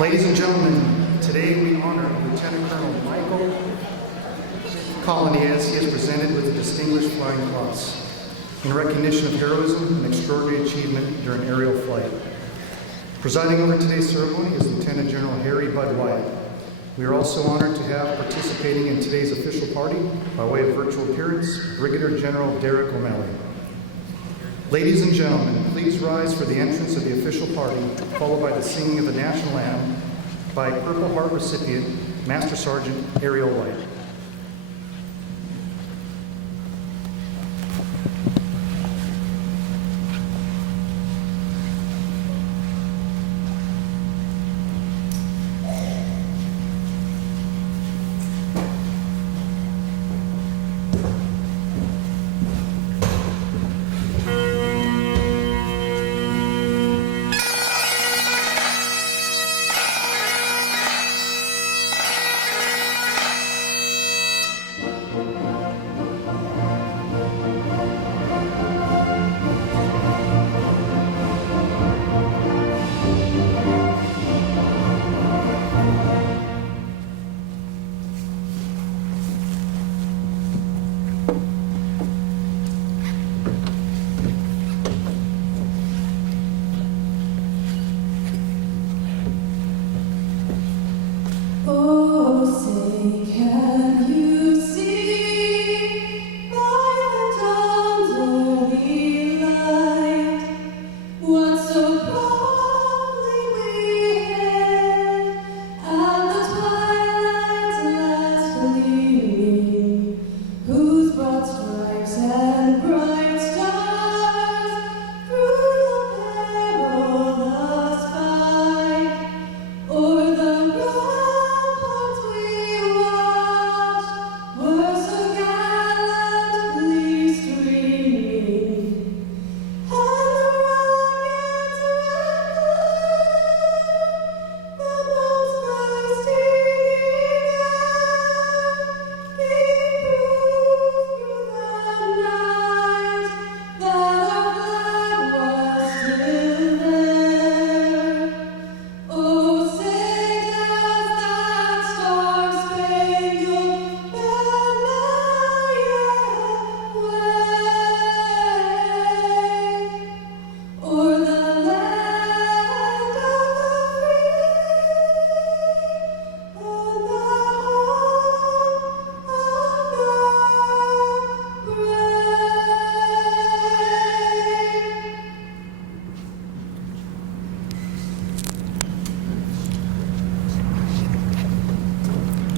Ladies and gentlemen, today we honor Lt Col Michael Coloney as he is presented with the Distinguished Flying Cross in recognition of heroism and extraordinary achievement during aerial flight. Presiding over today's ceremony is Lieutenant General Harry Bud Wyatt. We are also honored to have participating in today's official party, by way of virtual appearance, Brigadier General Derek O'Malley. Ladies and gentlemen, please rise for the entrance of the official party, followed by the singing of the national anthem by Purple Heart recipient, Master Sergeant Ariel White.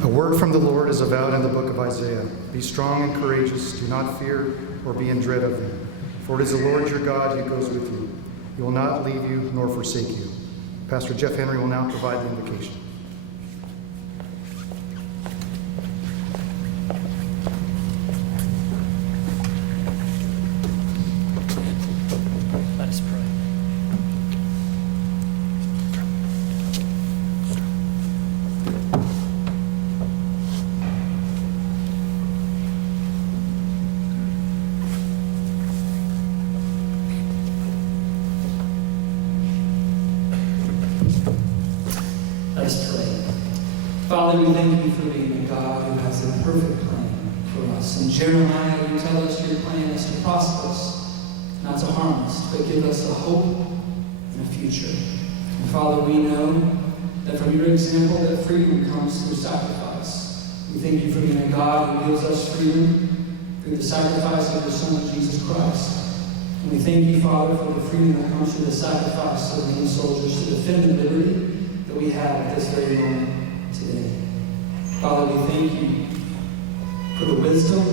A word from the Lord is avowed in the book of Isaiah. Be strong and courageous. Do not fear or be in dread of them. For it is the Lord your God who goes with you. He will not leave you nor forsake you. Pastor Jeff Henry will now provide the invocation. Let us pray. Let us pray. Father, we thank you for being a God who has a perfect plan for us. In Jeremiah, you tell us your plan is to prosper us, not to harm us, but give us a hope and a future. And Father, we know that from your example that freedom comes through sacrifice. We thank you for being a God who gives us freedom through the sacrifice of your Son, Jesus Christ. And we thank you, Father, for the freedom that comes through the sacrifice of the soldiers to defend the liberty that we have at this very moment today. Father, we thank you for the wisdom,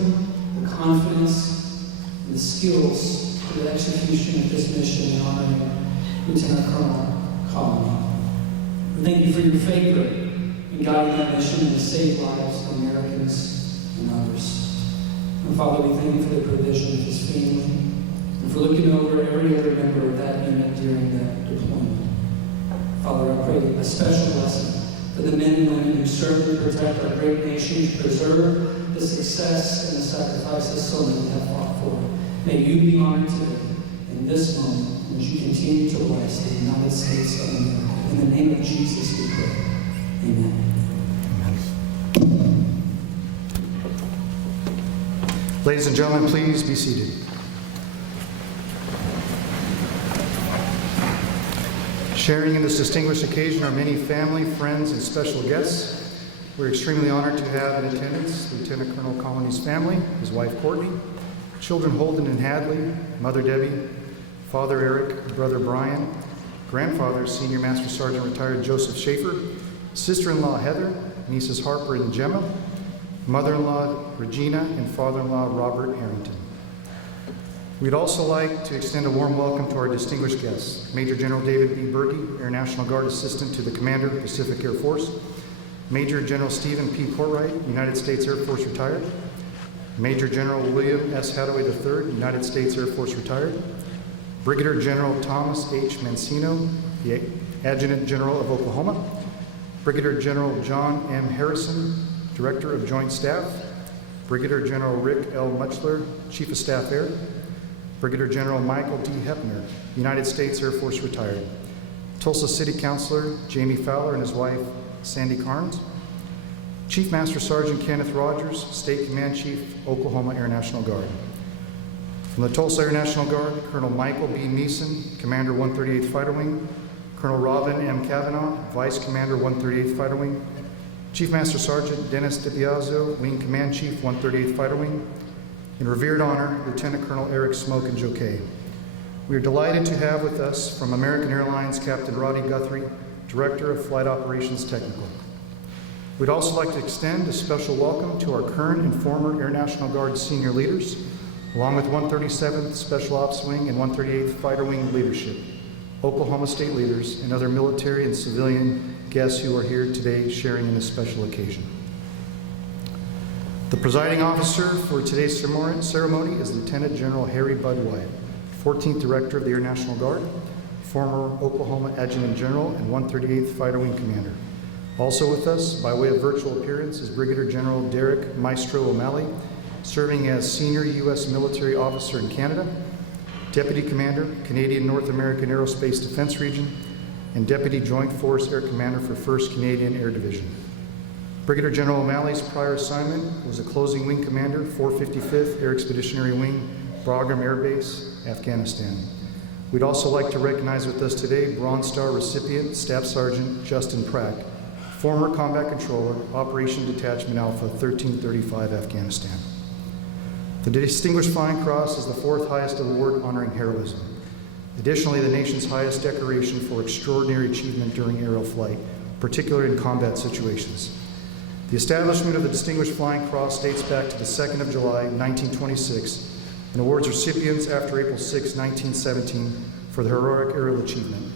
the confidence, and the skills for the execution of this mission in honoring Lt Col Coloney. We thank you for your favor in guiding that mission to save lives of Americans and others. And Father, we thank you for the provision of his family and for looking over every other member of that unit during that deployment. Father, I pray a special blessing for the men and women who serve and protect our great nation, to preserve the success and the sacrifices so many have fought for. May you be honored today in this moment as you continue to bless the United States of America. In the the name of Jesus we pray. Amen. Ladies and gentlemen, please be seated. Sharing in this distinguished occasion are many family, friends, and special guests. We're extremely honored to have in attendance Lt Col Coloney's family, his wife Courtney, children Holden and Hadley, mother Debbie, father Eric, brother Brian, grandfather Senior Master Sergeant Retired Joseph Schaefer, sister-in-law Heather, nieces Harper and Gemma, mother-in-law Regina, and father-in-law Robert Harrington. We'd also like to extend a warm welcome to our distinguished guests, Major General David B. Berge, Air National Guard Assistant to the Commander, Pacific Air Force, Major General Stephen P. Portwright, United States Air Force retired, Major General William S. Hadaway III, United States Air Force retired, Brigadier General Thomas H. Mancino, the Adjutant General of Oklahoma, Brigadier General John M. Harrison, Director of Joint Staff, Brigadier General Rick L. Muchler, Chief of Staff Air, Brigadier General Michael D. Hepner, United States Air Force retired, Tulsa City Councilor Jamie Fowler and his wife Sandy Carnes, Chief Master Sergeant Kenneth Rogers, State Command Chief, Oklahoma Air National Guard. From the Tulsa Air National Guard, Colonel Michael B. Neeson, Commander 138th Fighter Wing, Colonel Robin M. Cavanaugh, Vice Commander 138th Fighter Wing, Chief Master Sergeant Dennis DiBiazzo, Wing Command Chief 138th Fighter Wing, in revered honor, Lieutenant Colonel Eric Smoke and Jockey. We are delighted to have with us from American Airlines Captain Roddy Guthrie, Director of Flight Operations Technical. We'd also like to extend a special welcome to our current and former Air National Guard senior leaders, along with 137th Special Ops Wing and 138th Fighter Wing leadership, Oklahoma State leaders, and other military and civilian guests who are here today sharing in this special occasion. The presiding officer for today's ceremony is Lieutenant General Harry Bud Wyatt, 14th Director of the Air National Guard, former Oklahoma Adjutant General and 138th Fighter Wing Commander. Also with us, by way of virtual appearance, is Brigadier General Derek Maestro O'Malley, serving as Senior U.S. Military Officer in Canada, Deputy Commander, Canadian North American Aerospace Defense Region, and Deputy Joint Force Air Commander for 1st Canadian Air Division. Brigadier General O'Malley's prior assignment was a closing wing commander, 455th Air Expeditionary Wing, Bagram Air Base, Afghanistan. We'd also like to recognize with us today Bronze Star recipient, Staff Sergeant Justin Pratt, former Combat Controller, Operation Detachment Alpha, 1335 Afghanistan. The Distinguished Flying Cross is the 4th highest award honoring heroism. Additionally, the nation's highest decoration for extraordinary achievement during aerial flight, particularly in combat situations. The establishment of the Distinguished Flying Cross dates back to the 2nd of July, 1926, and awards recipients after April 6, 1917, for the heroic aerial achievement.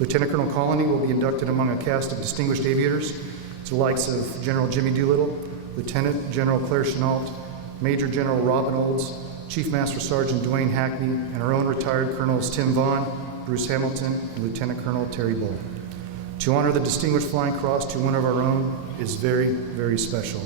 Lieutenant Colonel Colony will be inducted among a cast of distinguished aviators, to the likes of General Jimmy Doolittle, Lieutenant General Claire Chenault, Major General Robin Olds, Chief Master Sergeant Dwayne Hackney, and our own retired Colonels Tim Vaughn, Bruce Hamilton, and Lieutenant Colonel Terry Bull. To honor the Distinguished Flying Cross to one of our own is very, very special.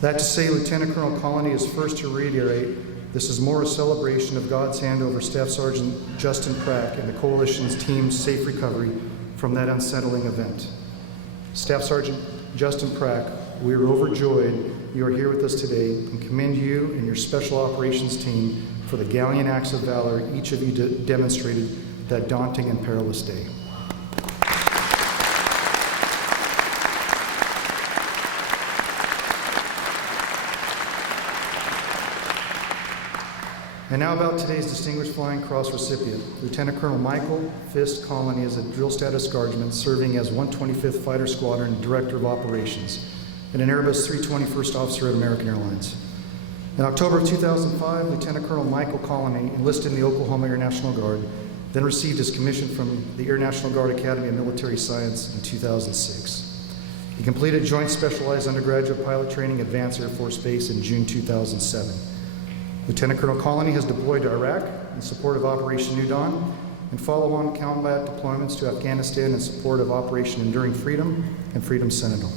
That to say, Lieutenant Colonel Colony is first to reiterate, this is more a celebration of God's hand over Staff Sergeant Justin Pratt and the Coalition's team's safe recovery from that unsettling event. Staff Sergeant Justin Pratt, we are overjoyed you are here with us today and commend you and your Special Operations team for the gallant acts of valor each of you demonstrated that daunting and perilous day. And now about today's Distinguished Flying Cross recipient. Lieutenant Colonel Michael Fist Colony is a drill status guardsman serving as 125th Fighter Squadron Director of Operations and an Airbus 320 First Officer at American Airlines. In October of 2005, Lieutenant Colonel Michael Colony enlisted in the Oklahoma Air National Guard, then received his commission from the Air National Guard Academy of Military Science in 2006. He completed Joint Specialized Undergraduate Pilot Training at Vance Air Force Base in June 2007. Lieutenant Colonel Colony has deployed to Iraq in support of Operation New Dawn and follow-on combat deployments to Afghanistan in support of Operation Enduring Freedom and Freedom Sentinel.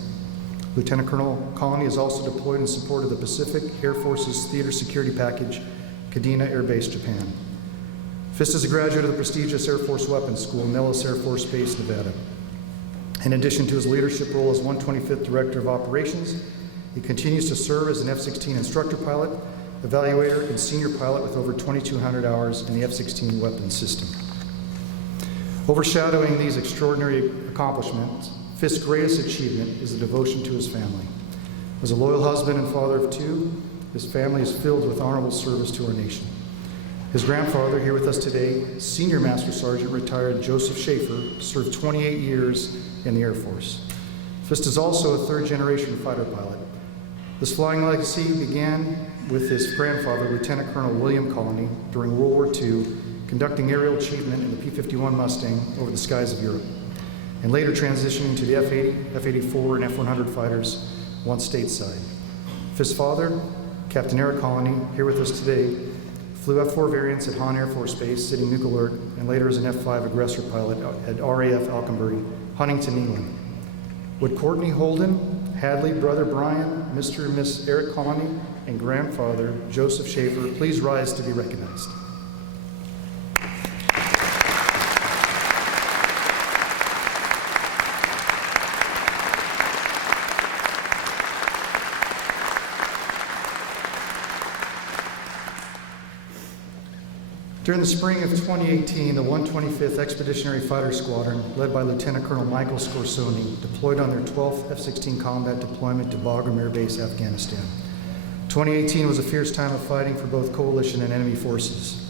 Lieutenant Colonel Colony is also deployed in support of the Pacific Air Force's Theater Security Package, Kadena Air Base, Japan. Fist is a graduate of the prestigious Air Force Weapons School, Nellis Air Force Base, Nevada. In addition to his leadership role as 125th Director of Operations, he continues to serve as an F-16 instructor pilot, evaluator, and senior pilot with over 2,200 hours in the F-16 weapons system. Overshadowing these extraordinary accomplishments, Fisk's greatest achievement is the devotion to his family. As a loyal husband and father of two, his family is filled with honorable service to our nation. His grandfather, here with us today, Senior Master Sergeant retired Joseph Schaefer, served 28 years in the Air Force. Fisk is also a third-generation fighter pilot. This flying legacy began with his grandfather, Lt Col William Coloney, during World War II, conducting aerial achievement in the P-51 Mustang over the skies of Europe, and later transitioning to the F-80, F-84, and F-100 fighters once stateside. Fisk's father, Captain Eric Coloney, here with us today, flew F-4 variants at Hahn Air Force Base, sitting nuke alert, and later as an F-5 aggressor pilot at RAF Alconbury, Huntington, England. Would Courtney Holden, Hadley, brother Brian, Mr. and Miss Eric Coloney, and grandfather Joseph Schaefer please rise to be recognized? During the spring of 2018, the 125th Expeditionary Fighter Squadron, led by Lt Col Michael Coloney, deployed on their 12th F-16 combat deployment to Bagram Air Base, Afghanistan. 2018 was a fierce time of fighting for both coalition and enemy forces.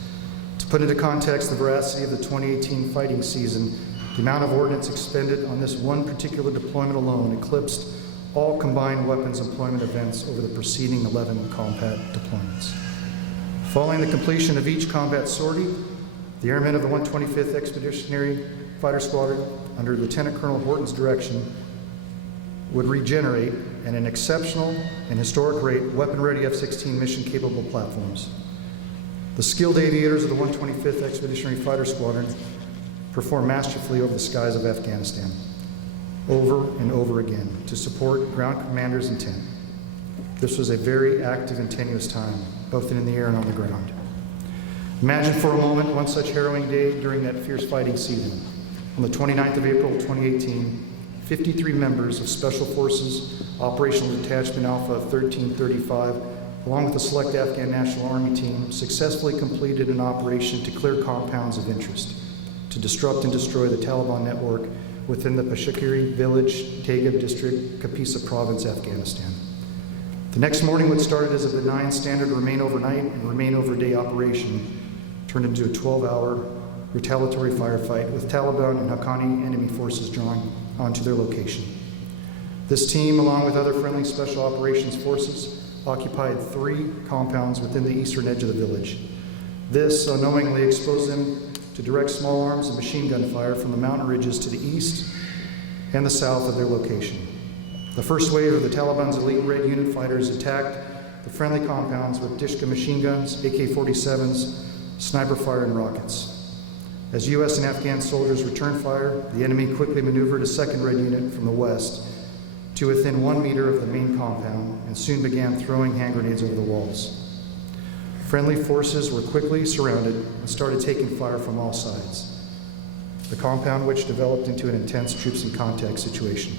To put into context the veracity of the 2018 fighting season, the amount of ordnance expended on this one particular deployment alone eclipsed all combined weapons employment events over the preceding 11 combat deployments. Following the completion of each combat sortie, the airmen of the 125th Expeditionary Fighter Squadron, under Lt Col Horton's direction, would regenerate at an exceptional and historic rate weapon-ready F-16 mission-capable platforms. The skilled aviators of the 125th Expeditionary Fighter Squadron performed masterfully over the skies of Afghanistan, over and over again, to support ground commanders' intent. This was a very active and tenuous time, both in the air and on the ground. Imagine for a moment one such harrowing day during that fierce fighting season. On the 29th of April 2018, 53 members of Special Forces Operational Detachment Alpha 1335, along with the select Afghan National Army team, successfully completed an operation to clear compounds of interest, to disrupt and destroy the Taliban network within the Peshkiri village, Tagab district, Kapisa province, Afghanistan. The next morning, what started as a benign standard remain overnight and remain over day operation turned into a 12-hour retaliatory firefight with Taliban and Haqqani enemy forces drawing onto their location. This team, along with other friendly special operations forces, occupied 3 compounds within the eastern edge of the village. This unknowingly exposed them to direct small arms and machine gun fire from the mountain ridges to the east and the south of their location. The first wave of the Taliban's elite Red Unit fighters attacked the friendly compounds with Dishka machine guns, AK-47s, sniper fire, and rockets. As U.S. and Afghan soldiers returned fire, the enemy quickly maneuvered a second Red Unit from the west to within 1 meter of the main compound and soon began throwing hand grenades over the walls. Friendly forces were quickly surrounded and started taking fire from all sides. The compound, which developed into an intense troops in contact situation.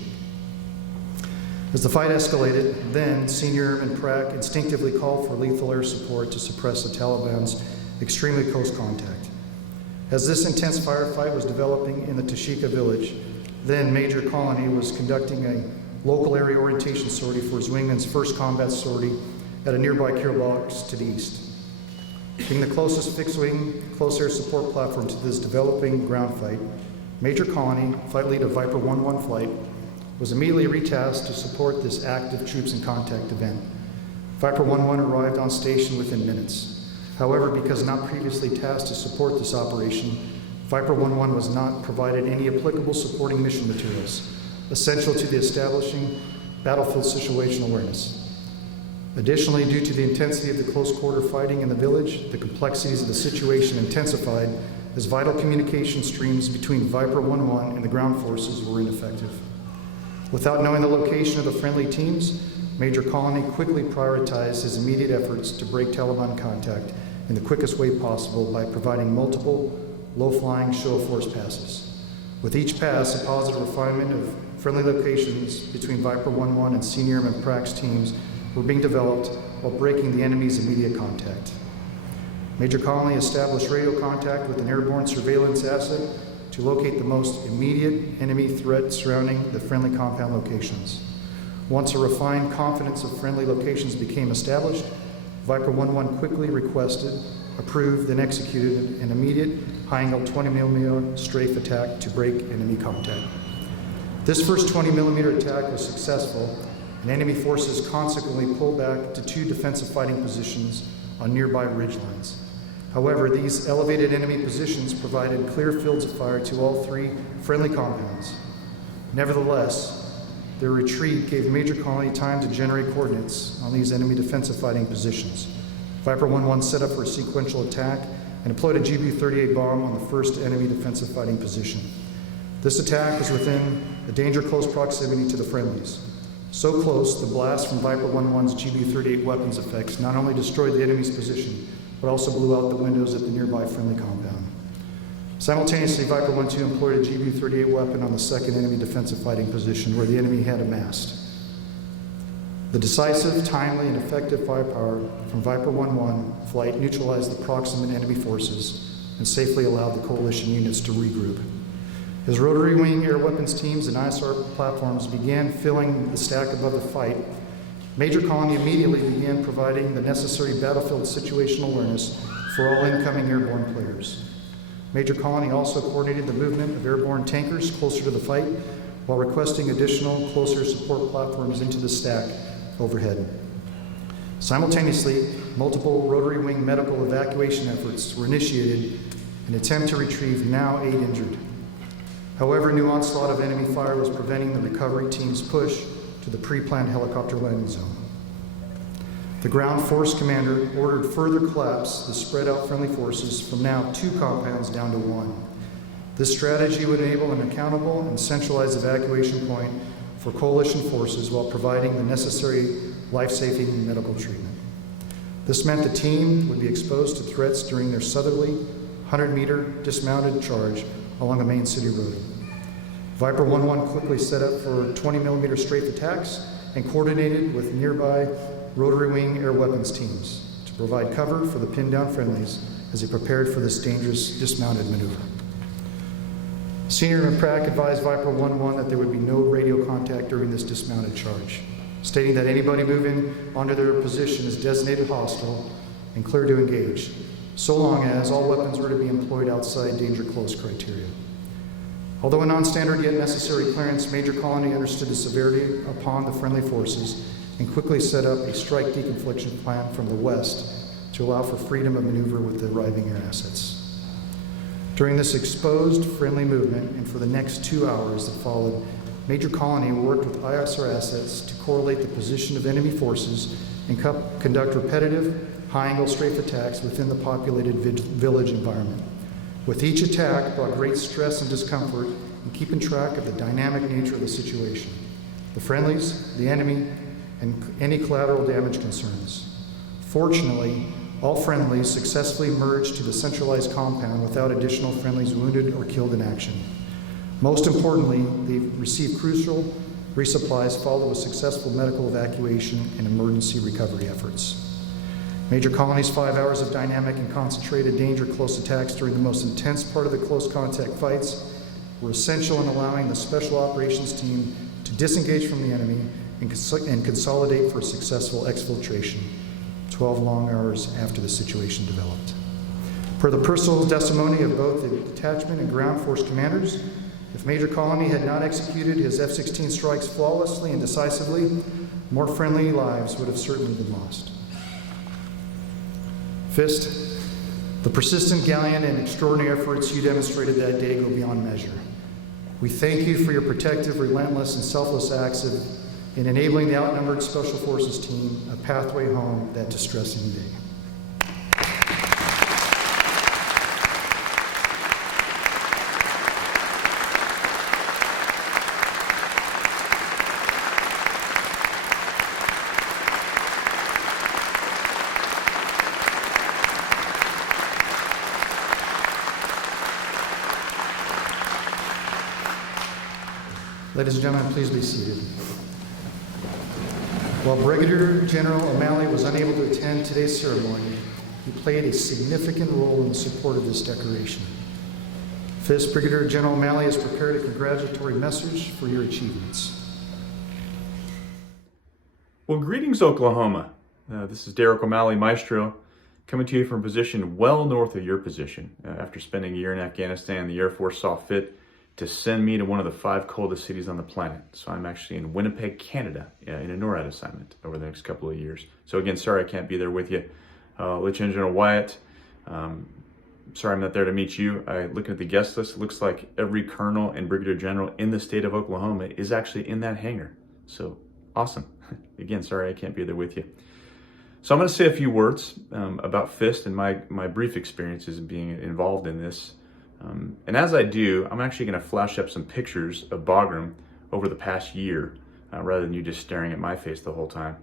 As the fight escalated, then Senior Airman Pratt instinctively called for lethal air support to suppress the Taliban's extremely close contact. As this intense firefight was developing in the Tashika village, then Major Coloney was conducting a local area orientation sortie for his wingman's first combat sortie at a nearby care box to the east. Being the closest fixed-wing, close air support platform to this developing ground fight, Major Coloney, flight lead of Viper 11 flight, was immediately retasked to support this active troops in contact event. Viper 11 arrived on station within minutes. However, because not previously tasked to support this operation, Viper 11 was not provided any applicable supporting mission materials, essential to the establishing battlefield situational awareness. Additionally, due to the intensity of the close quarter fighting in the village, the complexities of the situation intensified as vital communication streams between Viper 11 and the ground forces were ineffective. Without knowing the location of the friendly teams, Major Coloney quickly prioritized his immediate efforts to break Taliban contact in the quickest way possible by providing multiple low-flying show-of-force passes. With each pass, a positive refinement of friendly locations between Viper 1-1 and Senior Airman Prax's teams were being developed while breaking the enemy's immediate contact. Major Coloney established radio contact with an airborne surveillance asset to locate the most immediate enemy threat surrounding the friendly compound locations. Once a refined confidence of friendly locations became established, Viper 1-1 quickly requested, approved, and executed an immediate high-angle 20mm strafe attack to break enemy contact. This first 20mm attack was successful, and enemy forces consequently pulled back to 2 defensive fighting positions on nearby ridgelines. However, these elevated enemy positions provided clear fields of fire to all 3 friendly compounds. Nevertheless, their retreat gave Major Coloney time to generate coordinates on these enemy defensive fighting positions. Viper 1-1 set up for a sequential attack and deployed a GBU-38 bomb on the first enemy defensive fighting position. This attack was within a danger close proximity to the friendlies. So close, the blast from Viper 1-1's GBU-38 weapons effects not only destroyed the enemy's position, but also blew out the windows at the nearby friendly compound. Simultaneously, Viper 1-2 employed a GBU-38 weapon on the second enemy defensive fighting position where the enemy had amassed. The decisive, timely, and effective firepower from Viper 1-1 flight neutralized the proximate enemy forces and safely allowed the coalition units to regroup. As rotary wing air weapons teams and ISR platforms began filling the stack above the fight, Major Coloney immediately began providing the necessary battlefield situational awareness for all incoming airborne players. Major Coloney also coordinated the movement of airborne tankers closer to the fight while requesting additional closer support platforms into the stack overhead. Simultaneously, multiple rotary wing medical evacuation efforts were initiated in an attempt to retrieve now 8 injured. However, new onslaught of enemy fire was preventing the recovery team's push to the pre-planned helicopter landing zone. The ground force commander ordered further collapse the spread out friendly forces from now 2 compounds down to 1. This strategy would enable an accountable and centralized evacuation point for coalition forces while providing the necessary life-saving medical treatment. This meant the team would be exposed to threats during their southerly 100-meter dismounted charge along the main city road. Viper 1-1 quickly set up for 20mm strafe attacks and coordinated with nearby rotary wing air weapons teams to provide cover for the pinned down friendlies as they prepared for this dangerous dismounted maneuver. Senior Airman Pratt advised Viper 1-1 that there would be no radio contact during this dismounted charge, stating that anybody moving onto their position is designated hostile and clear to engage, so long as all weapons were to be employed outside danger close criteria. Although a non-standard yet necessary clearance, Major Coloney understood the severity upon the friendly forces and quickly set up a strike deconfliction plan from the west to allow for freedom of maneuver with the arriving air assets. During this exposed friendly movement and for the next 2 hours that followed, Major Coloney worked with ISR assets to correlate the position of enemy forces and conduct repetitive, high-angle strafe attacks within the populated village environment. With each attack brought great stress and discomfort in keeping track of the dynamic nature of the situation, the friendlies, the enemy, and any collateral damage concerns. Fortunately, all friendlies successfully merged to the centralized compound without additional friendlies wounded or killed in action. Most importantly, they received crucial resupplies followed with successful medical evacuation and emergency recovery efforts. Major Coloney's 5 hours of dynamic and concentrated danger close attacks during the most intense part of the close contact fights were essential in allowing the Special Operations Team to disengage from the enemy and consolidate for successful exfiltration 12 long hours after the situation developed. Per the personal testimony of both the detachment and ground force commanders, if Major Coloney had not executed his F-16 strikes flawlessly and decisively, more friendly lives would have certainly been lost. Fist, the persistent, gallant, and extraordinary efforts you demonstrated that day go beyond measure. We thank you for your protective, relentless, and selfless acts in enabling the outnumbered Special Forces team a pathway home that distressing day. Ladies and gentlemen, please be seated. While Brigadier General O'Malley was unable to attend today's ceremony, he played a significant role in the support of this decoration. 5th Brigadier General O'Malley has prepared a congratulatory message for your achievements. Well, greetings, Oklahoma. This is Derek O'Malley, Maestro, coming to you from a position well north of your position. After spending a year in Afghanistan, the Air Force saw fit to send me to one of the 5 coldest cities on the planet. So I'm actually in Winnipeg, Canada, in a NORAD assignment over the next couple of years. So again, sorry I can't be there with you. Lieutenant General Wyatt, sorry I'm not there to meet you. Looking at the guest list, it looks like every colonel and brigadier general in the state of Oklahoma is actually in that hangar. So awesome. Again, sorry I can't be there with you. So I'm going to say a few words about FIST and my brief experiences in being involved in this. And as I do, I'm actually going to flash up some pictures of Bagram over the past year, rather than you just staring at my face the whole time.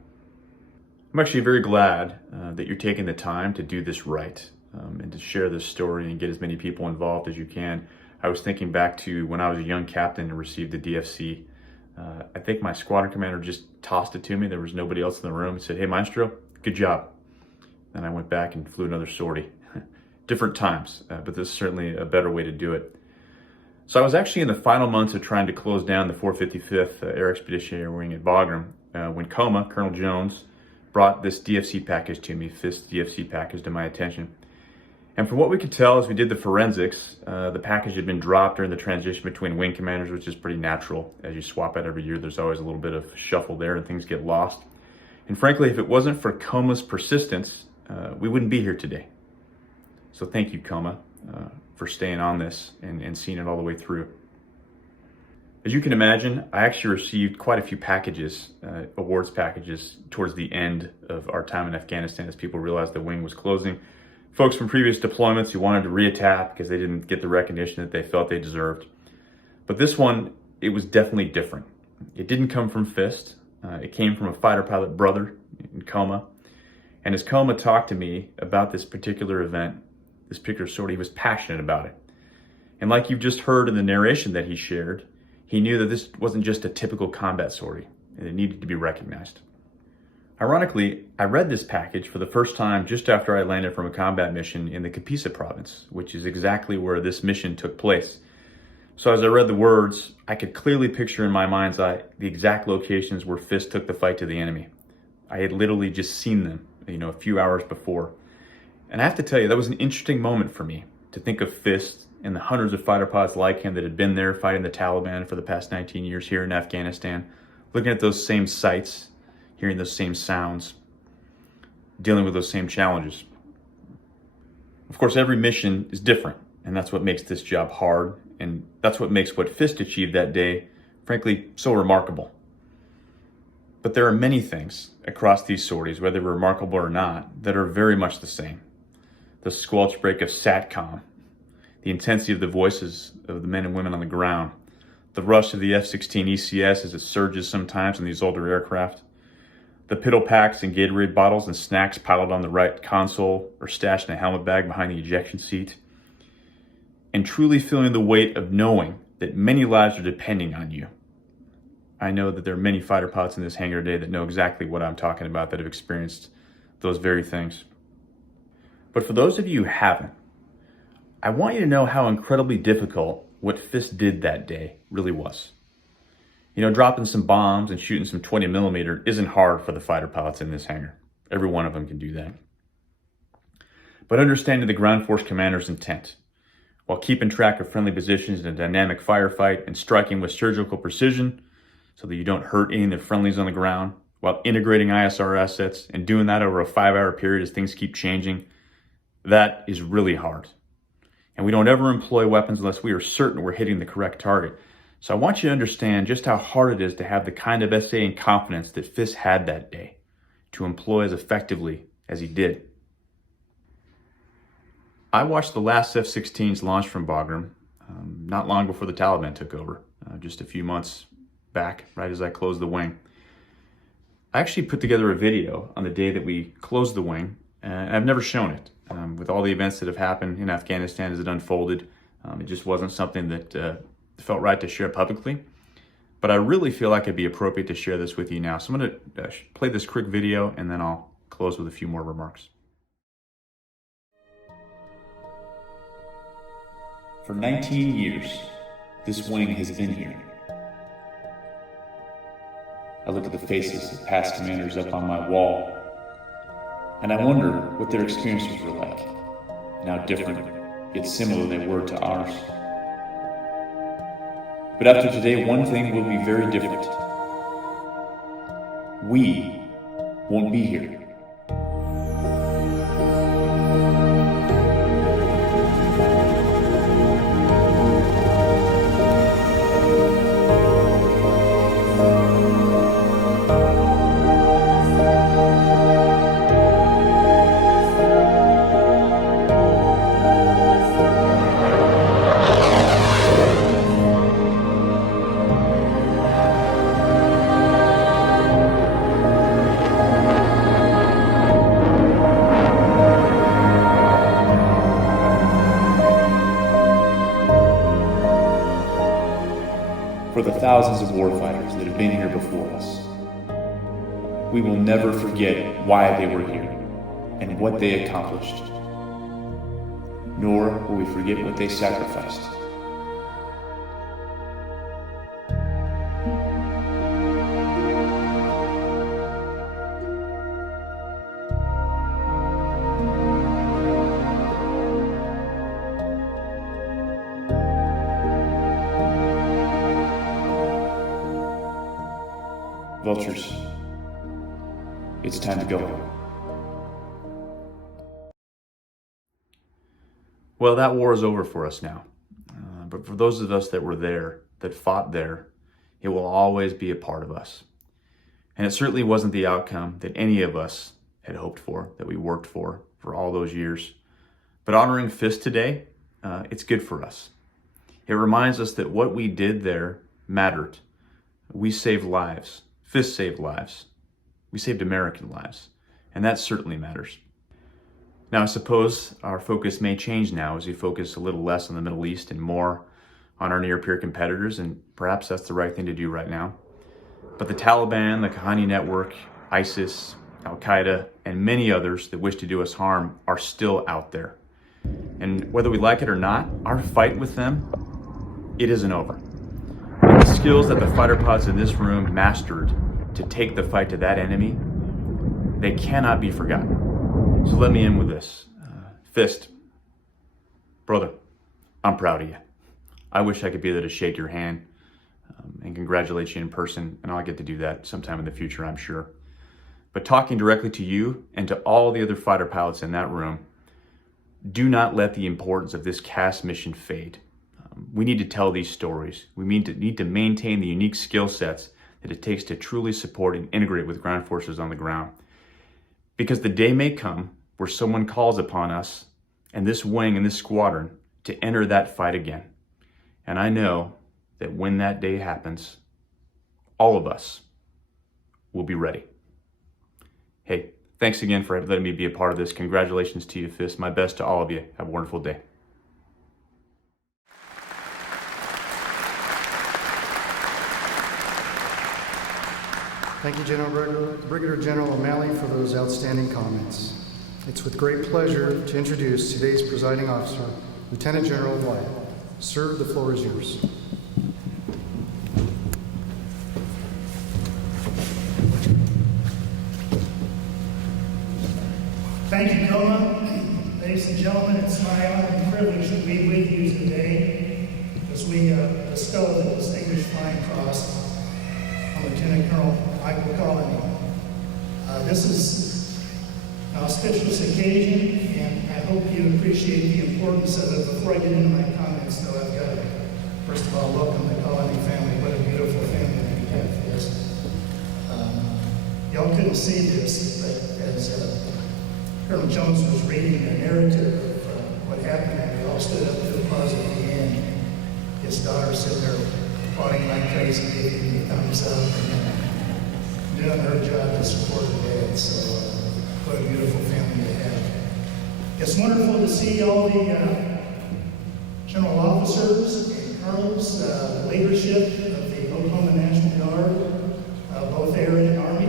I'm actually very glad that you're taking the time to do this right and to share this story and get as many people involved as you can. I was thinking back to when I was a young captain and received the DFC. I think my squadron commander just tossed it to me. There was nobody else in the room. He said, "Hey, Maestro, good job." And I went back and flew another sortie. Different times, but this is certainly a better way to do it. So I was actually in the final months of trying to close down the 455th Air Expeditionary Wing at Bagram when Colonel Jones, brought this DFC package to me, FIST DFC package, to my attention. And from what we could tell as we did the forensics, the package had been dropped during the transition between wing commanders, which is pretty natural. As you swap out every year, there's always a little bit of shuffle there and things get lost. And frankly, if it wasn't for COMA's persistence, we wouldn't be here today. So thank you, COMA, for staying on this and seeing it all the way through. As you can imagine, I actually received quite a few packages, awards packages, towards the end of our time in Afghanistan as people realized the wing was closing. Folks from previous deployments who wanted to re-attack because they didn't get the recognition that they felt they deserved. But this one, it was definitely different. It didn't come from FIST. It came from a fighter pilot brother in COMA. And as COMA talked to me about this particular event, this particular sortie, he was passionate about it. And like you've just heard in the narration that he shared, he knew that this wasn't just a typical combat sortie, and it needed to be recognized. Ironically, I read this package for the first time just after I landed from a combat mission in the Kapisa province, which is exactly where this mission took place. So as I read the words, I could clearly picture in my mind's eye the exact locations where FIST took the fight to the enemy. I had literally just seen them, a few hours before. And I have to tell you, that was an interesting moment for me to think of FIST and the hundreds of fighter pilots like him that had been there fighting the Taliban for the past 19 years here in Afghanistan, looking at those same sights, hearing those same sounds, dealing with those same challenges. Of course, every mission is different, and that's what makes this job hard, and that's what makes what FIST achieved that day, frankly, so remarkable. But there are many things across these sorties, whether remarkable or not, that are very much the same. The squelch break of SATCOM, the intensity of the voices of the men and women on the ground, the rush of the F-16 ECS as it surges sometimes in these older aircraft, the piddle packs and Gatorade bottles and snacks piled on the right console or stashed in a helmet bag behind the ejection seat, and truly feeling the weight of knowing that many lives are depending on you. I know that there are many fighter pilots in this hangar today that know exactly what I'm talking about, that have experienced those very things. But for those of you who haven't, I want you to know how incredibly difficult what FIST did that day really was. Dropping some bombs and shooting some 20mm isn't hard for the fighter pilots in this hangar. Every one of them can do that. But understanding the ground force commander's intent, while keeping track of friendly positions in a dynamic firefight and striking with surgical precision so that you don't hurt any of the friendlies on the ground, while integrating ISR assets and doing that over a 5-hour period as things keep changing, that is really hard. And we don't ever employ weapons unless we are certain we're hitting the correct target. So I want you to understand just how hard it is to have the kind of SA and confidence that FIST had that day to employ as effectively as he did. I watched the last F-16s launch from Bagram not long before the Taliban took over, just a few months back, right as I closed the wing. I actually put together a video on the day that we closed the wing, and I've never shown it. With all the events that have happened in Afghanistan as it unfolded, it just wasn't something that felt right to share publicly. But I really feel like it'd be appropriate to share this with you now. So I'm going to play this quick video, and then I'll close with a few more remarks. For 19 years, this wing has been here. I look at the faces of past commanders up on my wall, and I wonder what their experiences were like, and how different, yet similar they were to ours. But after today, one thing will be very different. We won't be here. For the thousands of warfighters that have been here before us, we will never forget why they were here and what they accomplished, nor will we forget what they sacrificed. Vultures, it's time to go. Well, that war is over for us now. But for those of us that were there, that fought there, it will always be a part of us. And it certainly wasn't the outcome that any of us had hoped for, that we worked for all those years. But honoring FIST today, it's good for us. It reminds us that what we did there mattered. We saved lives. FIST saved lives. We saved American lives, and that certainly matters. Now, I suppose our focus may change now as we focus a little less on the Middle East and more on our near-peer competitors, and perhaps that's the right thing to do right now. But the Taliban, the Coloney network, ISIS, Al-Qaeda, and many others that wish to do us harm are still out there. And whether we like it or not, our fight with them, it isn't over. And the skills that the fighter pilots in this room mastered to take the fight to that enemy, they cannot be forgotten. So let me end with this. FIST, brother, I'm proud of you. I wish I could be there to shake your hand and congratulate you in person, and I'll get to do that sometime in the future, I'm sure. But talking directly to you and to all the other fighter pilots in that room, do not let the importance of this CAS mission fade. We need to tell these stories. We need to maintain the unique skill sets that it takes to truly support and integrate with ground forces on the ground. Because the day may come where someone calls upon us and this wing and this squadron to enter that fight again. And I know that when that day happens, all of us will be ready. Hey, thanks again for letting me be a part of this. Congratulations to you, FIST. My best to all of you. Have a wonderful day. Thank you, Brigadier General O'Malley, for those outstanding comments. It's with great pleasure to introduce today's presiding officer, Lieutenant General Wyatt. Sir, the floor is yours. Thank you, Noma. Ladies and gentlemen, it's my honor and privilege to be with you today as we bestow the Distinguished Flying Cross on Lt Col Michael Coloney. This is an auspicious occasion, and I hope you appreciate the importance of it. Before I get into my comments, though, I've got to, first of all, welcome the Coloney family. What a beautiful family we have. Yes. Y'all couldn't see this, but as Colonel Jones was reading the narrative of what happened, and we all stood up to applause at the end. His daughter sitting there applauding like crazy, giving me a thumbs up, and doing her job to support her dad. So, what a beautiful family to have. It's wonderful to see all the general officers and colonels, leadership of the Oklahoma National Guard, both Air and Army,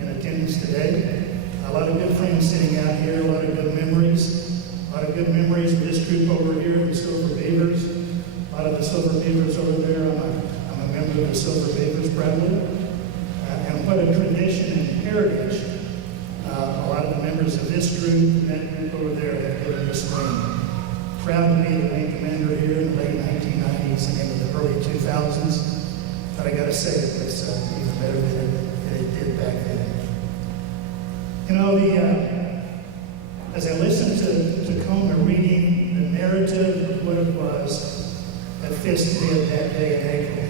in attendance today. A lot of good friends sitting out here, a lot of good memories. A lot of good memories of this group over here, the Silver Beavers. A lot of the Silver Beavers over there, I'm a member of the Silver Beavers, proudly. And what a tradition and heritage a lot of the members of this group and that group over there have given this wing. Proud to be the wing commander here in the late 1990s and into the early 2000s. But I gotta say, it was even better than it did back then. You know, as I listened to Tacoma reading the narrative of what it was that Fisk did that day in April,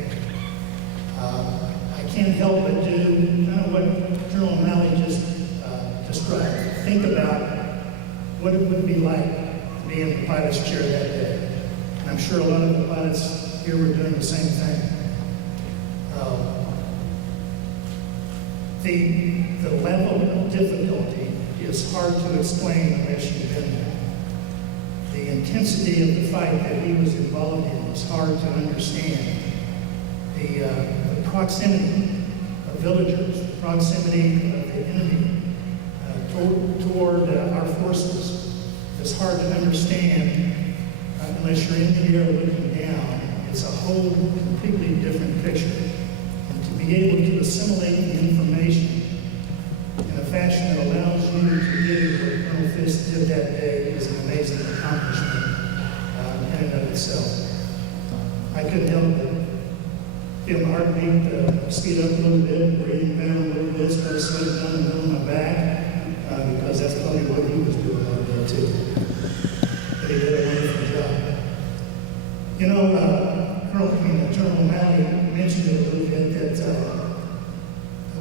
I can't help but do kind of what Colonel O'Malley just described. Think about what it would be like to be in the pilot's chair that day. And I'm sure a lot of the pilots here were doing the same thing. The level of difficulty is hard to explain unless you've been there. The intensity of the fight that he was involved in was hard to understand. The proximity of villagers, the proximity of the enemy toward our forces is hard to understand unless you're in the air looking down. It's a whole completely different picture. And to be able to assimilate the information in a fashion that allows you to do what Colonel Fisk did that day is an amazing accomplishment in and of itself. I couldn't help but feel my heartbeat speed up a little bit, breathing down a little bit, start sweating down the middle of my back, because that's probably what he was doing that day too. But he did a wonderful job. You know, Colonel O'Malley mentioned it a little bit that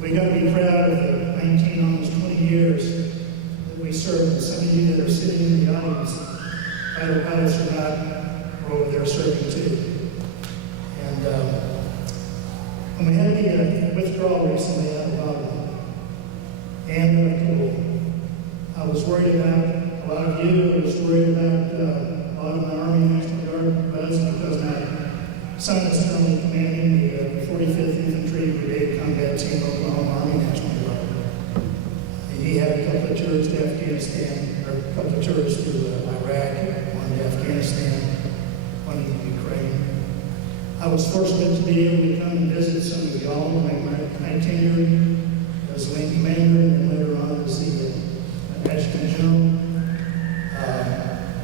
we got to be proud of the 19, almost 20 years that we served. And some of you that are sitting in the audience, fighter pilots or not, are over there serving too. And when we had the withdrawal recently out of Baghdad and Kabul, I was worried about a lot of you. I was worried about a lot of my Army National Guard buds because my son is currently commanding the 45th Infantry Brigade Combat Team, Oklahoma Army National Guard. And he had a couple of tours to Afghanistan, or a couple of tours to Iraq, one to Afghanistan, one to Ukraine. I was fortunate to be able to come and visit some of y'all during my tenure as wing commander and then later on as the adjutant general.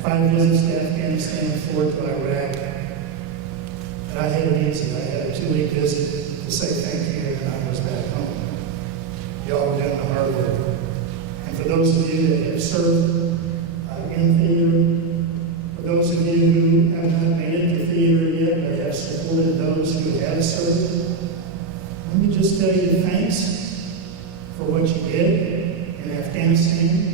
5 visits to Afghanistan, 4 to Iraq. And I had it easy. I had a 2-week visit to say thank you, and then I was back home. Y'all were doing the hard work. And for those of you that have served in theater, for those of you who have not made it to theater yet, but have supported those who have served, let me just tell you thanks for what you did in Afghanistan.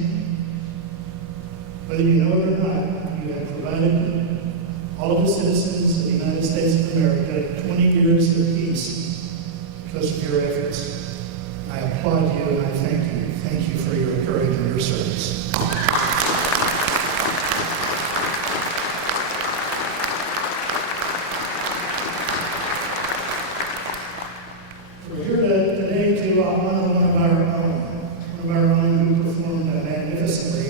Whether you know it or not, you have provided all of the citizens of the United States of America 20 years of peace because of your efforts. I applaud you and I thank you. Thank you for your courage and your service. We're here today to honor one of our own who performed magnificently.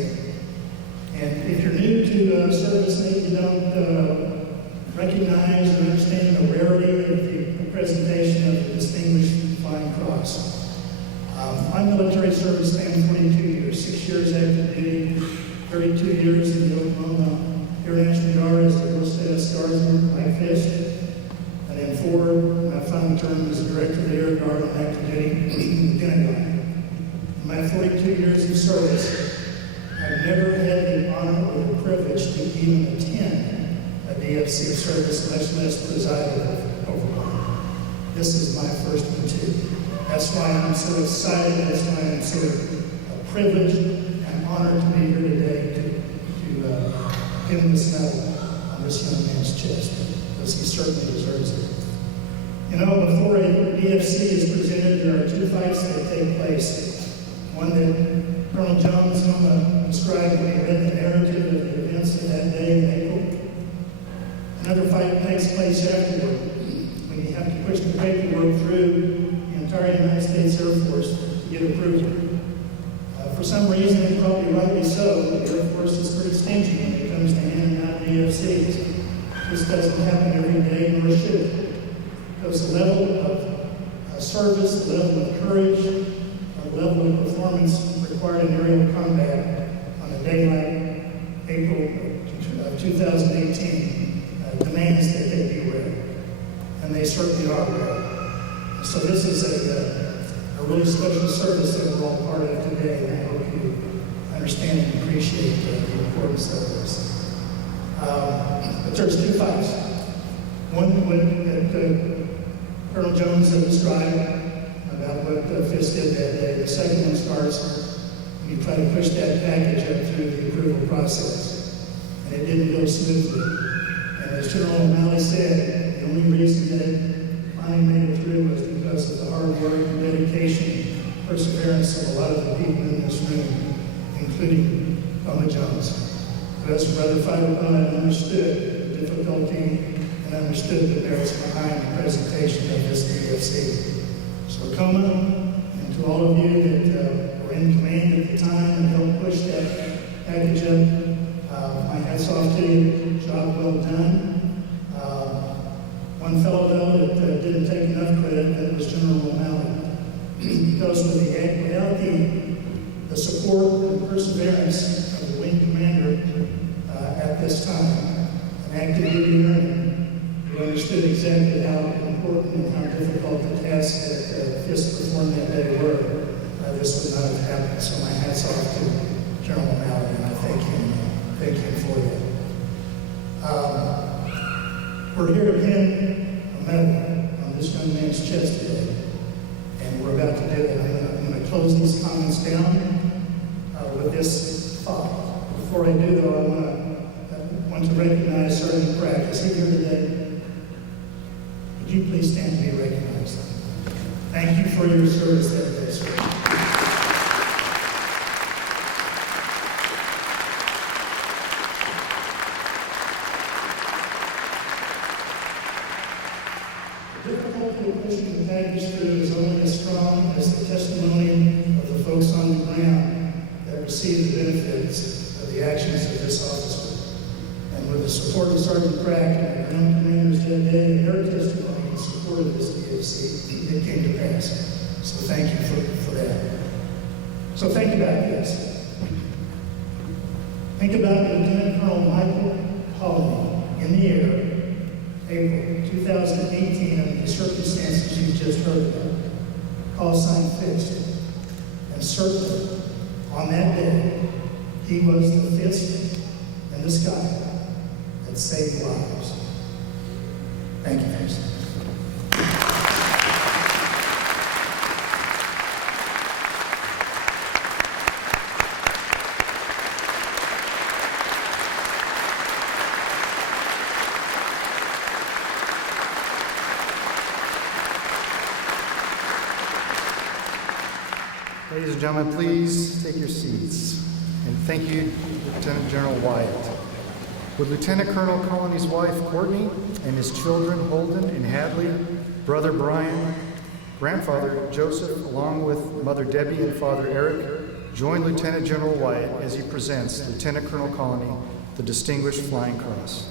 And if you're new to service, maybe you don't recognize or understand the rarity of the presentation of the Distinguished Flying Cross. My military service spanned 42 years, 6 years active duty, 32 years in the Oklahoma Air National Guard as the First Staff Guardsman, like Fisk, and then 4, my final term as Director of the Air Guard on active duty in the Pentagon. In my 42 years of service, I've never had the honor or the privilege to even attend a DFC service, much less preside over one. This is my first one too. That's why I'm so excited. That's why I'm so privileged and honored to be here today to give him this medal on this young man's chest, because he certainly deserves it. You know, before a DFC is presented, there are 2 fights that take place. One that Colonel Jones described when he read the narrative of the events of that day in April. Another fight takes place afterward, when when you have to push the paperwork through the entire United States Air Force to get approval. For some reason, and probably rightly so, the Air Force is pretty stingy when it comes to handing out DFCs. This doesn't happen every day, nor should it. Because the level of service, the level of courage, the level of performance required in aerial combat on a day like April of 2018 demands that they be ready. And they certainly are ready. So this is a really special service that we're all part of today, and I hope you understand and appreciate the importance of this. But there's two fights. One that Colonel Jones described about what Fitz did that day. The second one starts when you try to push that package up through the approval process. And it didn't go smoothly. And as General O'Malley said, the only reason that it finally made it through was because of the hard work and dedication, perseverance of a lot of the people in this room, including Colonel Jones. But as Brother Fighter understood the difficulty and understood the merits behind the presentation of this DFC. So Coma, and to all of you that were in command at the time and helped push that package up, my hat's off to you. Job well done. One fellow, though, that didn't take enough credit, that was General O'Malley. Because without the support and perseverance of the wing commander at this time, an active duty airman who understood exactly how important and how difficult the tasks that Fitz performed that day were, this would not have happened. So my hat's off to General O'Malley, and I thank him for that. We're here to pin a medal on this young man's chest today, and we're about to do it. I'm going to close these comments down with this thought. Before I do, though, I want to recognize Sergeant Pratt. Is he here today? Would you please stand and be recognized? Thank you for your service that day, sir. The difficulty of pushing the package through is only as strong as the testimony of the folks on the ground that receive the benefits of the actions of this officer. And with the support of Sergeant Pratt and the ground commanders that day, and their testimony in support of this DFC, it came to pass. So thank you for that. So think about this. Think about Lt Col Michael Coloney in the air, April 2018, under the circumstances you just heard about. Call sign fixed. And certainly, on that day, he was the fist in the sky that saved lives. Thank you, folks. Ladies and gentlemen, please take your seats. And thank you, Lieutenant General Wyatt. Would Lieutenant Colonel Coloney's wife, Courtney, and his children, Holden and Hadley, brother Brian, grandfather Joseph, along with Mother Debbie and Father Eric, join Lieutenant General Wyatt as he presents Lieutenant Colonel Coloney the Distinguished Flying Cross.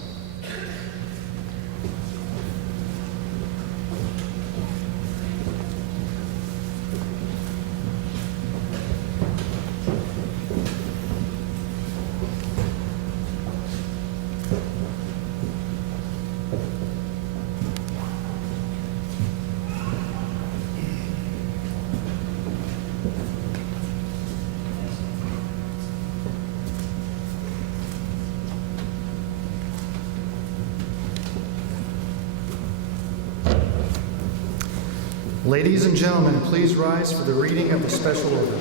Ladies and gentlemen, please rise for the reading of the special order.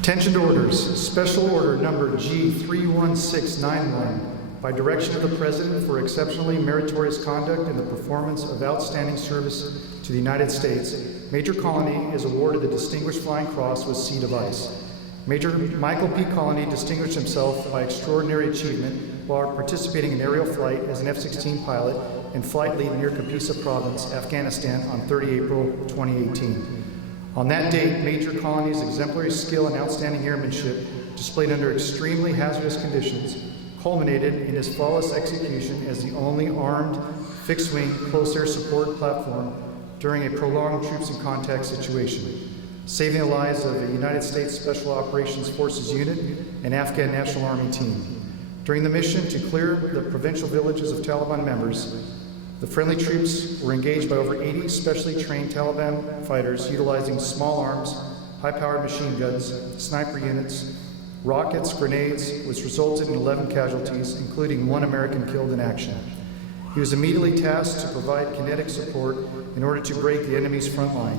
Attention to orders. Special order number G31691. By direction of the President for exceptionally meritorious conduct in the performance of outstanding service to the United States, Major Coloney is awarded the Distinguished Flying Cross with C device. Major Michael P. Coloney distinguished himself by extraordinary achievement while participating in aerial flight as an F-16 pilot and flight lead near Kapisa Province, Afghanistan on 30 April 2018. On that date, Major Coloney's exemplary skill and outstanding airmanship displayed under extremely hazardous conditions culminated in his flawless execution as the only armed, fixed-wing, close air support platform during a prolonged troops in contact situation, saving the lives of a United States Special Operations Forces unit and Afghan National Army team. During the mission to clear the provincial villages of Taliban members, the friendly troops were engaged by over 80 specially trained Taliban fighters utilizing small arms, high-powered machine guns, sniper units, rockets, grenades, which resulted in 11 casualties, including 1 American killed in action. He was immediately tasked to provide kinetic support in order to break the enemy's front line,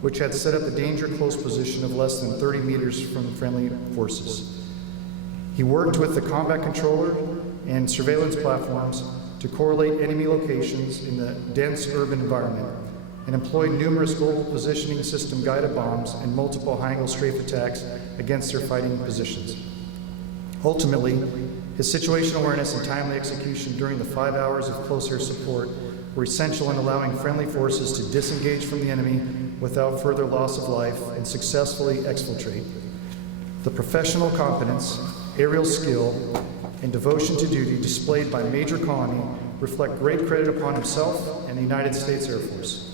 which had set up a danger close position of less than 30 meters from friendly forces. He worked with the combat controller and surveillance platforms to correlate enemy locations in the dense urban environment and employed numerous global positioning system guided bombs and multiple high-angle strafe attacks against their fighting positions. Ultimately, his situational awareness and timely execution during the 5 hours of close air support were essential in allowing friendly forces to disengage from the enemy without further loss of life and successfully exfiltrate. The professional competence, aerial skill, and devotion to duty displayed by Major Coloney reflect great credit upon himself and the United States Air Force.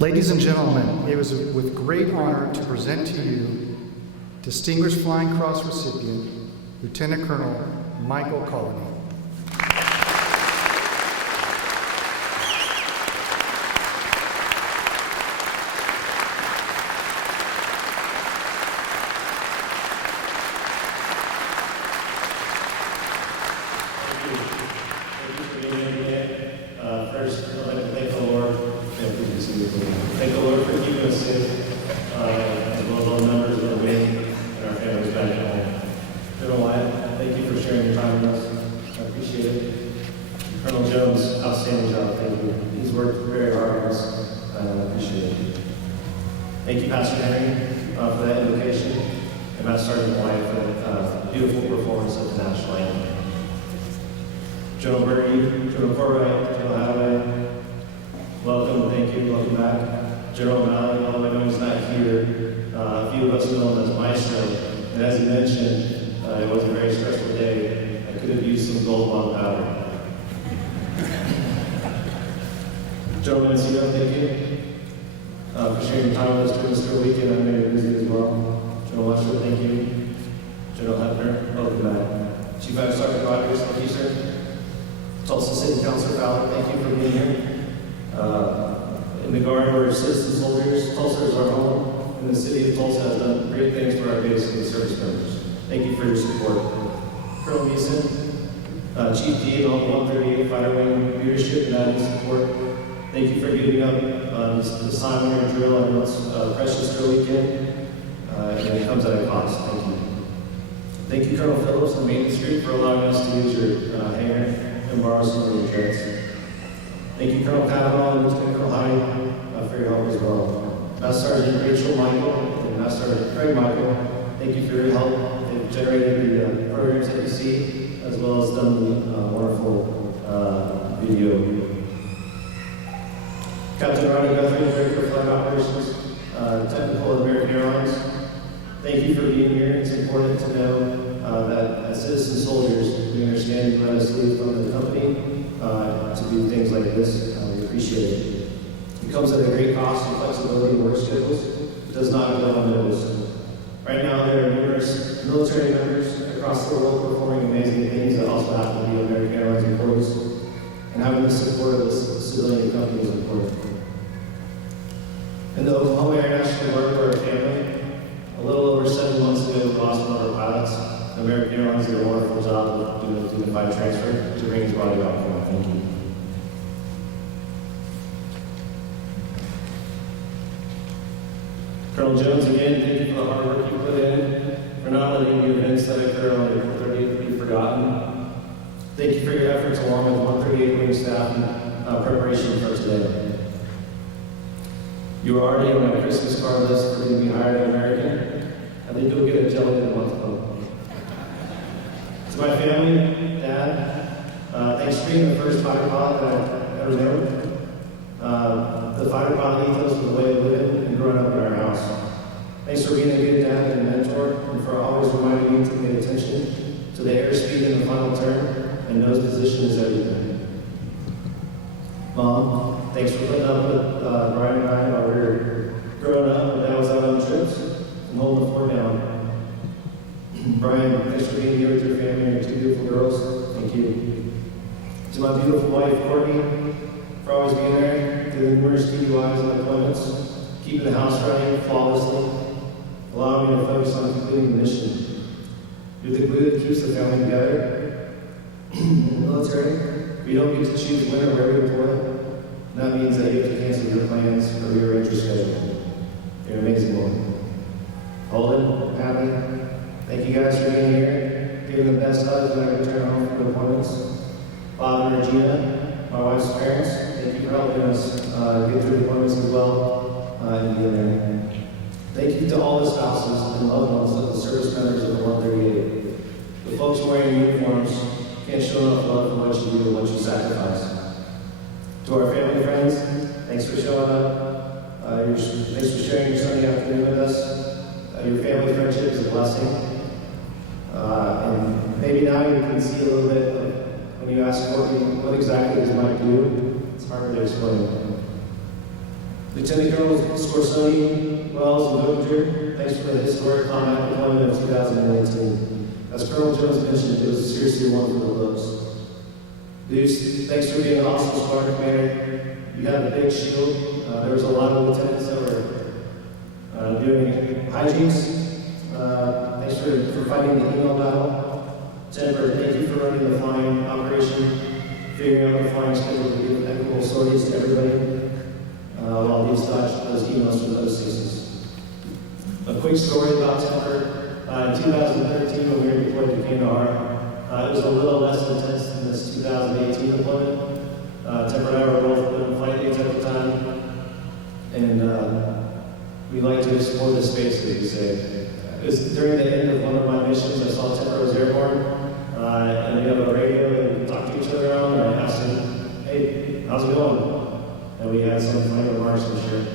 Ladies and gentlemen, it was with great honor to present to you Distinguished Flying Cross recipient, Lt Col Michael Coloney. First, I'd like to thank the Lord. Thank the Lord for keeping us safe, as well as all the members of our wing and our families back at home. Colonel Wyatt, thank you for sharing your time with us. Thank you, Pastor Henry, for that invocation, and Master Sergeant Wyatt for that beautiful performance of the national anthem. General Berge, General Corwright, General Hadaway, welcome, thank you, welcome back. General O'Malley, although I know he's not here, a few of us know him as Maestro, and as he mentioned, it was a very stressful day. I could have used some gold bond powder. General Mencino, thank you for sharing your time with us during this short weekend. I know you're busy as well. General Lester, thank you. General Hefner, welcome back. Chief Master Sergeant Rogers, thank you, sir. Tulsa City Councilor Fowler, thank you for being here. In the Guard, we're citizen soldiers. Tulsa is our home, and the city of Tulsa has done great things for our basic and service members. Thank you for your support. Colonel Meeson, Chief D, and all the 138 Fighter Wing leadership and admin support. Thank you for giving up this time on your drill. I know it's a precious drill weekend, and it comes at a cost. Thank you. Thank you, Colonel Phillips and Maintenance Group, for allowing us to use your hangar and borrow some of your jets. Thank you, Colonel Cavanaugh and Lieutenant Colonel Hyde, for your help as well. Master Sergeant Rachel Michael and Master Sergeant Craig Michael, thank you for your help. They've generated the programs that you see, as well as done the wonderful video. Captain Ronnie Guthrie, Director of Flight Operations, Technical American Airlines, thank you for being here. It's important to know that as citizen soldiers, we understand you let us leave from the company to do things like this. We appreciate it. It comes at a great cost and flexibility in work schedules. It does not go unnoticed. Right now, there are numerous military members across the world performing amazing things that also happen to be American Airlines employees. And having the support of the civilian company is important. In the Oklahoma Air National Guard, we're a family. A little over 7 months ago, we lost one of our pilots. American Airlines did a wonderful job of doing a dignified transfer to bring his body back home. Thank you. Colonel Jones, again, thank you for the hard work you put in, for not letting the events that occurred on April 30th be forgotten. Thank you for your efforts along with 138 Wing staff and preparation for today. You are already on my Christmas card list for being hired an American. I think you'll get a jelly in a month ago. To my family, Dad, thanks for being the first fighter pilot that I've ever known. The fighter pilot ethos was the way of living and growing up in our house. Thanks for being a good dad and a mentor, and for always reminding me to pay attention to the airspeed in the final turn, and nose position is everything. Mom, thanks for putting up with Brian and I while we were growing up and Dad was out on trips and holding the fort down. Brian, thanks for being here with your family and your 2 beautiful girls. Thank you. To my beautiful wife, Courtney, for always being there through the numerous DUIs and deployments, keeping the house running flawlessly, allowing me to focus on completing the mission. You're the glue that keeps the family together. In the military, we don't get to choose when or where we deploy. That means that you have to cancel your plans or rearrange your schedule. You're an amazing woman. Holden, Abby, thank you guys for being here, giving the best hugs when I return home from deployments. Bob and Regina, my wife's parents, thank you for helping us get through deployments as well and being there. Thank you to all the spouses and loved ones of the service members of the 138. The folks wearing uniforms can't show enough love for what you do and what you sacrifice. To our family friends, thanks for showing up. Thanks for sharing your Sunday afternoon with us. Your family friendship is a blessing. And maybe now you can see a little bit of, when you ask Courtney what exactly does Mike do, it's harder to explain. Lieutenant Colonels Scorsoni, Wells, and Dozier, thanks for the historic combat deployment of 2018. As Colonel Jones mentioned, it was seriously one for the books. Deuce, thanks for being an awesome squad commander. You had a big shield. There was a lot of lieutenants that were doing hijinks. Thanks for fighting the email battle. Jennifer, thank you for running the flying operation, figuring out the flying schedule to give equitable sorties to everybody, while these dodged those emails from those cases. A quick story about Temper. In 2013, when we were deployed to Kandahar, it was a little less intense than this 2018 deployment. Temper and I were both put in flight dates at the time, and we like to explore the space, as we say. It was during the end of one of my missions, I saw Temper was airborne, and we have a radio that we can talk to each other on, and I asked him, hey, how's it going? And we had some funny remarks and shit.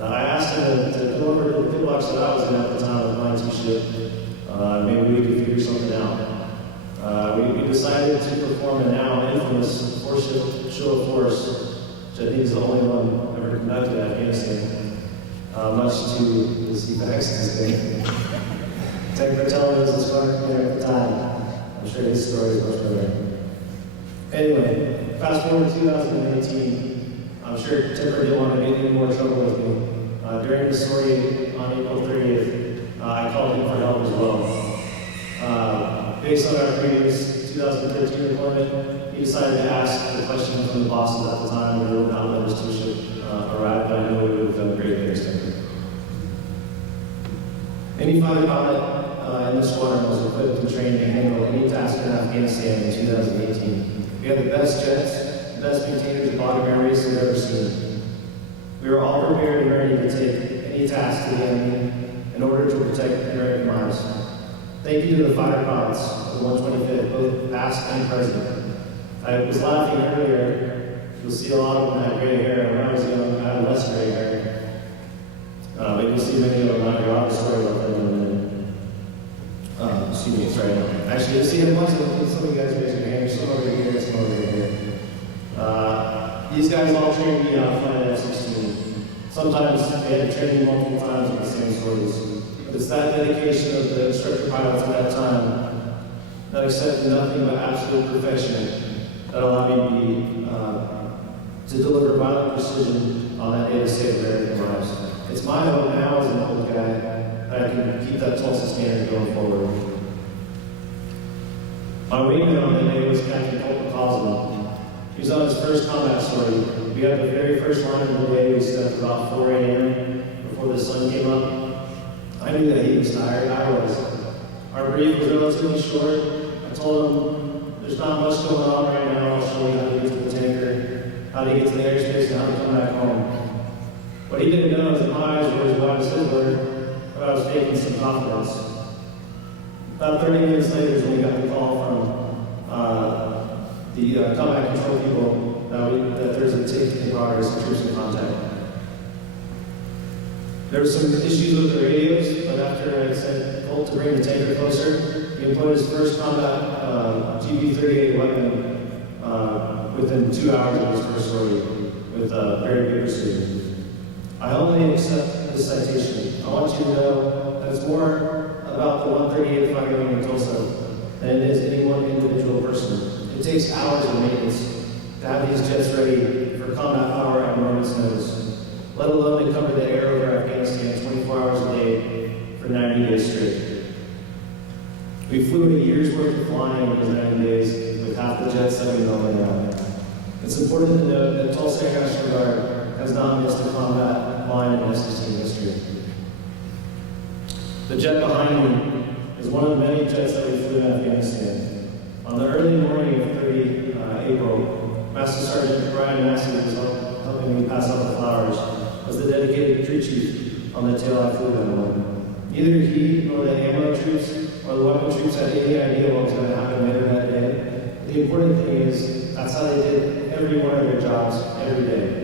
I asked him to go over to the pillbox that I was in at the time with mine some shit. Maybe we could figure something out. We decided to perform a now infamous four-ship show of force, which I think is the only one ever conducted in Afghanistan, much to the CPAC's thing. Tech Patel was the squadron commander at the time. I'm sure his story is much better. Anyway, fast forward to 2018. I'm sure Tipper didn't want to get any more trouble with me. During the story on April 30th, I called him for help as well. Based on our previous 2013 deployment, he decided to ask the question from the bosses at the time whether or not let his two-ship arrive, but I know we would have done great things to him. Any fighter pilot in the squadron was equipped and trained to handle any task in Afghanistan in 2018. We had the best jets, the best containers of bottom areas we've ever seen. We were all prepared and ready to take any task to the enemy in order to protect American lives. Thank you to the fighter pilots of the 125th, both past and present. I was laughing earlier. You'll see a lot of them have gray hair. When I was young, I had less gray hair. But you'll see many of them now. You'll have a story about them in a minute. Excuse me, it's right now. Actually, you'll see a bunch of some of you guys raise your hands. Some over here, some over here. These guys all trained me out flying F-16. Sometimes they had to train me multiple times with the same stories. But it's that dedication of the instructor pilots at that time that accepted nothing but absolute perfection that allowed me to deliver violent precision on that day to save American lives. It's my hope now as an old guy that I can keep that Tulsa standard going forward. My wingman on that day was Captain Lt Col Michael. He was on his first combat sortie. We had the very first line of the day. We slept about 4 a.m. before the sun came up. I knew that he was tired. I was. Our brief was relatively short. I told him, there's not much going on right now. I'll show you how to get to the tanker, how to get to the airspace, and how to come back home. What he didn't know is that my eyes were as wide as his were, but I was taking some confidence. About 30 minutes later is when we got the call from the combat control people that there's a take in progress and troops in contact. There were some issues with the radios, but after I said Colt to bring the tanker closer, he employed his first combat GB-38 weapon within 2 hours of his first sortie with very good precision. I only accept this citation. I want you to know that it's more about the 138 fighter wing in Tulsa than it is any one individual person. It takes hours of maintenance to have these jets ready for combat power at a moment's notice, let alone to cover the air over Afghanistan 24 hours a day for 90 days straight. We flew a year's worth of flying in those 90 days with half the jets that we normally have. It's important to note that Tulsa Air National Guard has not missed a combat line in F-16 history. The jet behind me is one of the many jets that we flew in Afghanistan. On the early morning of 30 April, Master Sergeant Brian Massey was helping me pass out the flowers as the dedicated crew chief on the tail I flew them on. Neither he nor the ammo troops or the weapon troops had any idea what was going to happen later that day. The important thing is that's how they did every one of their jobs every day.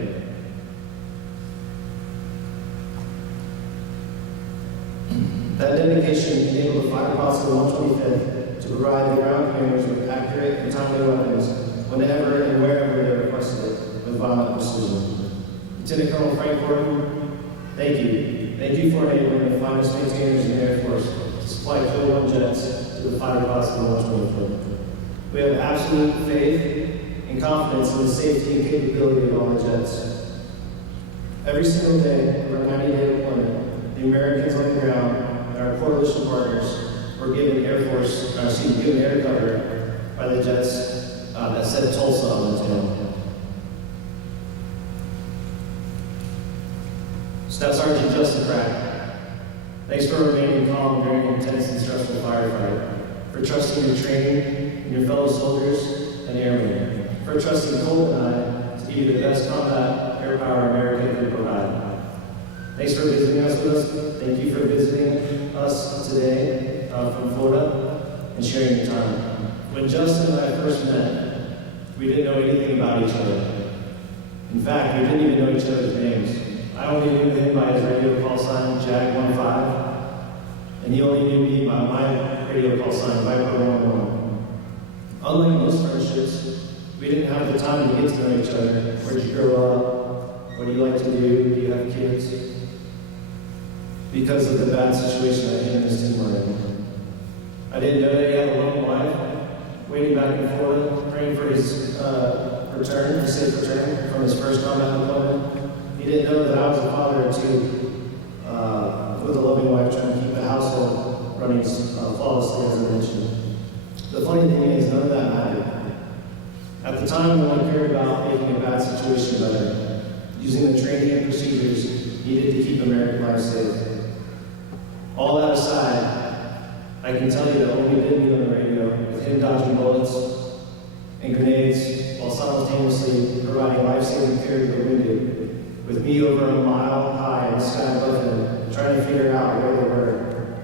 That dedication enabled the fighter pilots of the 125th to provide the ground commanders with accurate and timely weapons whenever and wherever they requested it with violent precision. Lieutenant Colonel Frank Gordon, thank you. Thank you for enabling the finest maintainers in the Air Force to supply Kill-1 jets to the fighter pilots of the 125th. We have absolute faith and confidence in the safety and capability of all the jets. Every single day of our 90-day deployment, the Americans on the ground and our coalition partners were given given air cover by the jets that said Tulsa on the tail. Staff Sergeant Justin Pratt, thanks for remaining calm during an intense and stressful firefight, for trusting your training and your fellow soldiers and airmen, for trusting Colt and I to give you the best combat air power America can provide. Thanks for visiting us with us. Thank you for visiting us today from Florida and sharing your time. When Justin and I first met, we didn't know anything about each other. In fact, we didn't even know each other's names. I only knew him by his radio call sign, Jag15, and he only knew me by my radio call sign, Viper11. Unlike most friendships, we didn't have the time to get to know each other. Where'd you grow up? What do you like to do? Do you have kids? Because of the bad situation that he and his team were in. I didn't know that he had a lone wife, waiting back in Florida, praying for his return, his safe return from his first combat deployment. He didn't know that I was a father of two, with a loving wife trying to keep the household running flawlessly, as I mentioned. The funny thing is, none of that mattered. At the time, we only cared about making a bad situation better, using the training and procedures needed to keep American lives safe. All that aside, I can tell you that what we did do on the radio, with him dodging bullets and grenades while simultaneously providing life-saving care to the wounded, with me over a mile high in the sky above him, trying to figure out where they were.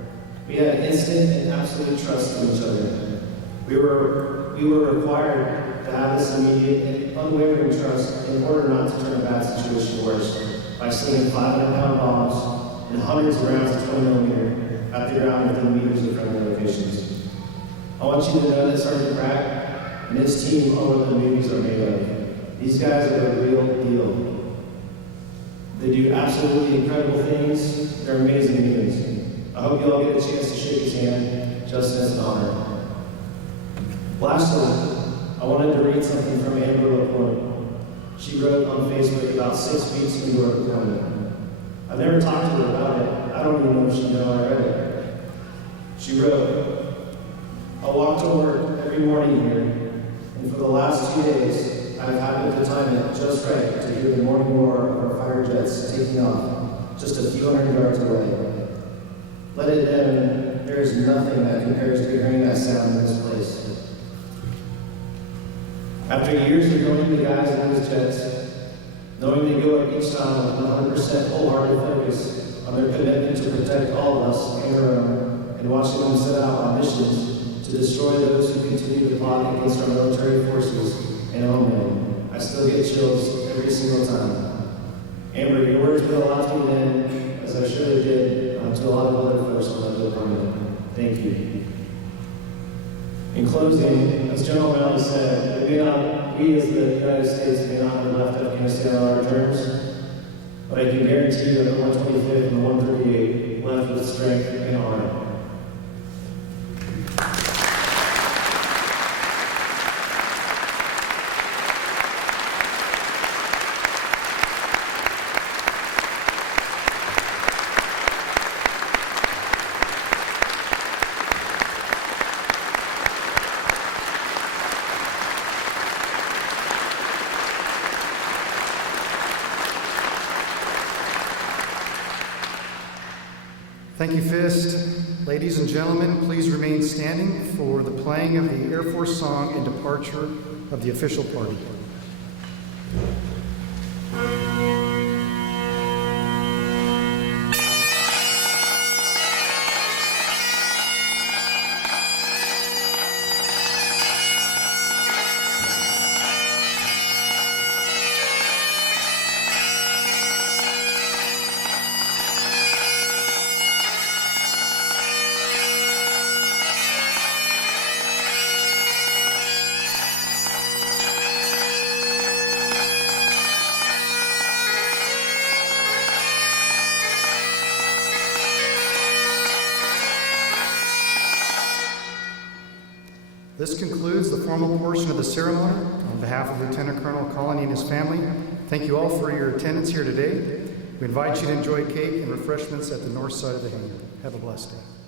We had instant and absolute trust in each other. We were required to have this immediate and unwavering trust in order not to turn a bad situation worse by slinging 500-pound bombs and hundreds of rounds of 20mm at the ground within meters of friendly locations. I want you to know that Sergeant Pratt and his team are what the movies are made of. These guys are the real deal. They do absolutely incredible things. They're amazing humans. I hope you all get a chance to shake his hand. Justin, it's an honor. Lastly, I wanted to read something from Lt Col. She wrote on Facebook about 6 weeks into her deployment. I've never talked to her about it. I don't even know if she knows I read it. She wrote, I walk to work every morning here, and for the last 2 days, I've happened to time it just right to hear the morning roar of our fighter jets taking off just a few hundred yards away. Let it know there is nothing that compares to hearing that sound in this place. After years of knowing the guys in those jets, knowing they go up each time with 100% wholehearted focus on their commitment to protect all of us and our own, and watching them set out on missions to destroy those who continue to plot against our military forces and homeland, I still get chills every single time. Amber, your words meant a lot to me then, as I'm sure they did to a lot of other folks on that deployment. Thank you. In closing, as General Malley said, we as the United States may not have left Afghanistan on our terms, but I can guarantee you that the 125th and the 138 left with strength and honor. Thank you, Fist. Ladies and gentlemen, please remain standing for the playing of the Air Force song and departure of the official party. This concludes the formal portion of the ceremony. On behalf of Lt Col Coloney and his family, thank you all for your attendance here today. We invite you to enjoy cake and refreshments at the north side of the hangar. Have a blessed day.